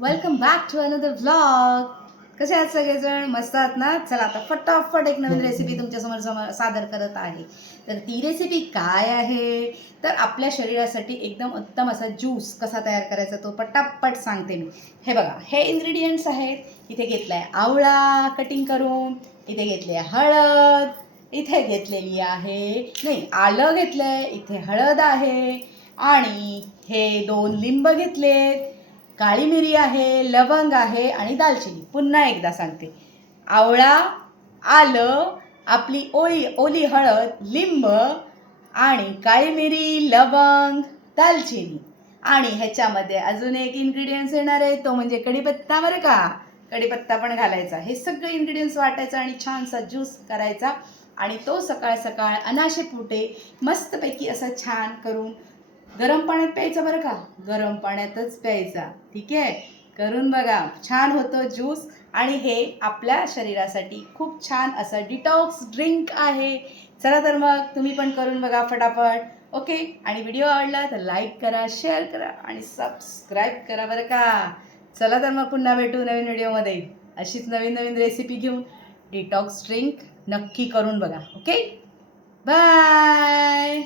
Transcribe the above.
Welcome back to another vlog. कसे आहात सगळेजण? मस्त आहात ना? चला आता फटाफट एक नवीन रेसिपी तुमच्यासमोर सादर करत आहे. तर ती रेसिपी काय आहे? तर आपल्या शरीरासाठी एकदम उत्तम असा ज्यूस कसा तयार करायचा तो पटापट सांगते मी. हे बघा, हे इन्ग्रेडियंट्स आहेत. इथे घेतला आहे आवळा कटिंग करून, इथे घेतली आहे हळद, इथे घेतलेली आहे नाही आलं घेतलं आहे, इथे हळद आहे आणि हे 2 लिंब घेतलेत, काळी मिरी आहे, लवंग आहे आणि दालचिनी. पुन्हा एकदा सांगते, आवळा, आलं, आपली ओली हळद, लिंब आणि काळी मिरी, लवंग, दालचिनी. आणि ह्याच्यामध्ये अजून एक इन्ग्रेडियंट्स येणार आहे, तो म्हणजे कढीपत्ता. बरं का, कढीपत्ता पण घालायचा. हे सगळे इन्ग्रेडियंट्स वाटायचं आणि छानसा ज्यूस करायचा आणि तो सकाळ सकाळ अनाशे पोटे मस्तपैकी असा छान करून गरम पाण्यात प्यायचं. बरं का, गरम पाण्यातच प्यायचा. ठीक आहे, करून बघा, छान होतं ज्यूस. आणि हे आपल्या शरीरासाठी खूप छान असं डिटॉक्स ड्रिंक आहे. चला तर मग तुम्ही पण करून बघा फटाफट. ओके, आणि व्हिडिओ आवडला तर लाईक करा, शेअर करा आणि सबस्क्राईब करा. बरं का, चला तर मग पुन्हा भेटू नवीन व्हिडिओमध्ये अशीच नवीन नवीन रेसिपी घेऊन. डिटॉक्स ड्रिंक नक्की करून बघा. Okay, bye.